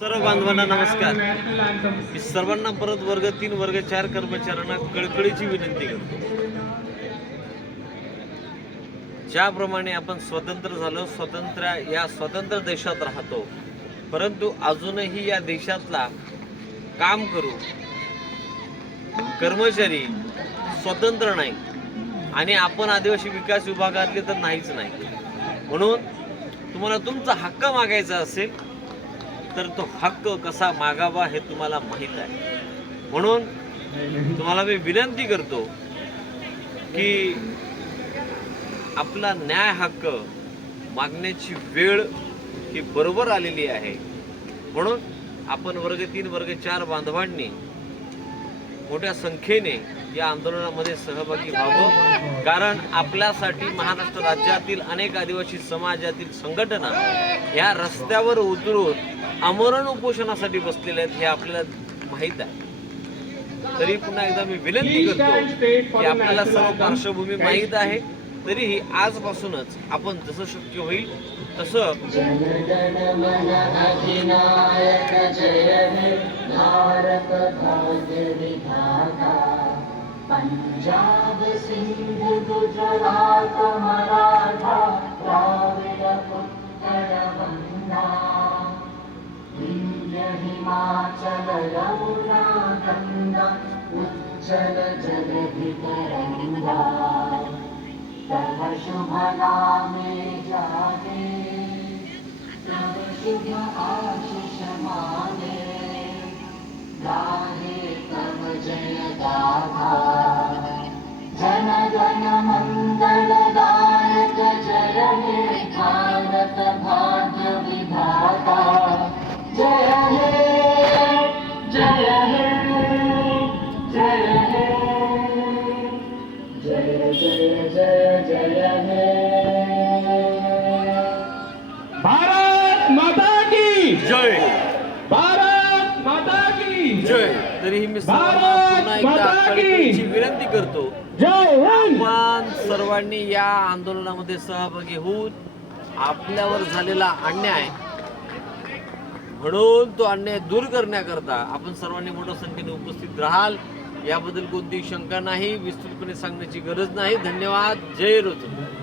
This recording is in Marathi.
सर्व बांधवांना नमस्कार. मी सर्वांना परत वर्ग 3 वर्ग 4 कर्मचाऱ्यांना कळकळीची विनंती करतो. ज्याप्रमाणे आपण स्वतंत्र झालो, या स्वतंत्र देशात राहतो, परंतु अजूनही या देशातला काम करू कर्मचारी स्वतंत्र नाही आणि आपण आदिवासी विकास विभागातले तर नाहीच नाही. म्हणून तुम्हाला तुमचा हक्क मागायचा असेल तर तो हक्क कसा मागावा हे तुम्हाला माहीत आहे. म्हणून तुम्हाला मी विनंती करतो की आपला न्याय हक्क मागण्याची वेळ ही बरोबर आलेली आहे. म्हणून आपण वर्ग 3 वर्ग 4 बांधवांनी मोठ्या संख्येने या आंदोलनामध्ये सहभागी व्हावं. कारण आपल्यासाठी महाराष्ट्र राज्यातील अनेक आदिवासी समाजातील संघटना ह्या रस्त्यावर उतरून आमरण उपोषणासाठी बसलेले आहेत हे आपल्याला माहीत आहे. तरी पुन्हा एकदा मी विनंती करतो की आपल्याला सर्व पार्श्वभूमी माहीत आहे, तरीही आजपासूनच आपण जसं शक्य होईल तसं पंजाब सिंध गुजरात मराठा द्राविड उत्कल गंगा विंध्य हिमाचल यमुना गंगा उज्जल जलधि तरंगा तव शुभ नामे जागे तव शुभ आशीष मागे गाहे तव जय गाथा जन गण मंगलदायक जय हे भारत भाग्य विधाता जय हे जय हे जय हे जय जय जय जय हे. भारत माता की जय. भारत माता की जय. तरीही मी सर्वांना पुन्हा एकदा कळकळीची विनंती करतो, जय हिंद. आपण सर्वांनी या आंदोलनामध्ये सहभागी होऊन आपल्यावर झालेला अन्याय म्हणून तो अन्याय दूर करण्याकरता आपण सर्वांनी मोठ्या संख्येने उपस्थित राहाल याबद्दल कोणतीही शंका नाही. विस्तृतपणे सांगण्याची गरज नाही. धन्यवाद. जय रोजगार.